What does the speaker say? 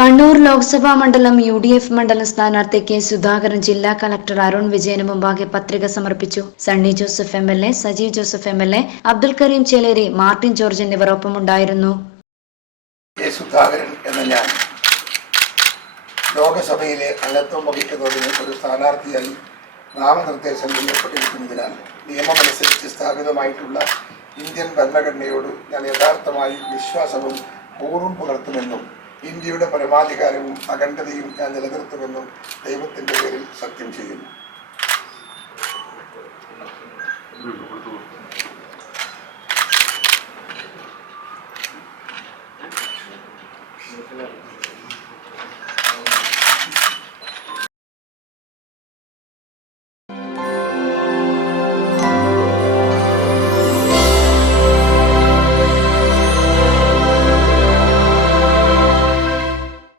കണ്ണൂർ ലോക്സഭാ മണ്ഡലം U D F മണ്ഡലം സ്ഥാനാർത്ഥി സുധാകരൻ ജില്ലാ കളക്ടർ അരുൺ വിജയന് മുമ്പാകെ പത്രിക സമർപ്പിച്ചു. Sunny Joseph M L A Sajeev Joseph M L A Abdul Kareem Cheleri Martin George എന്നിവർ ഒപ്പമുണ്ടായിരുന്നു ലോകസഭയിലെ അംഗത്വം വഹിക്കുന്നതിന് ഒരു സ്ഥാനാർത്ഥിയായി നാമനിർദ്ദേശം ചെയ്യപ്പെട്ടിരിക്കുന്നതിനാൽ നിയമമനുസരിച്ച് സ്ഥാപിതമായിട്ടുള്ള ഇന്ത്യൻ ഭരണഘടനയോട് ഞാൻ യഥാർത്ഥമായി വിശ്വാസവും കൂറും പുലർത്തുമെന്നും ഇന്ത്യയുടെ പരമാധികാരവും അഖണ്ഡതയും ഞാൻ നിലനിർത്തുമെന്നും ദൈവത്തിന്റെ പേരിൽ സത്യം ചെയ്യുന്നു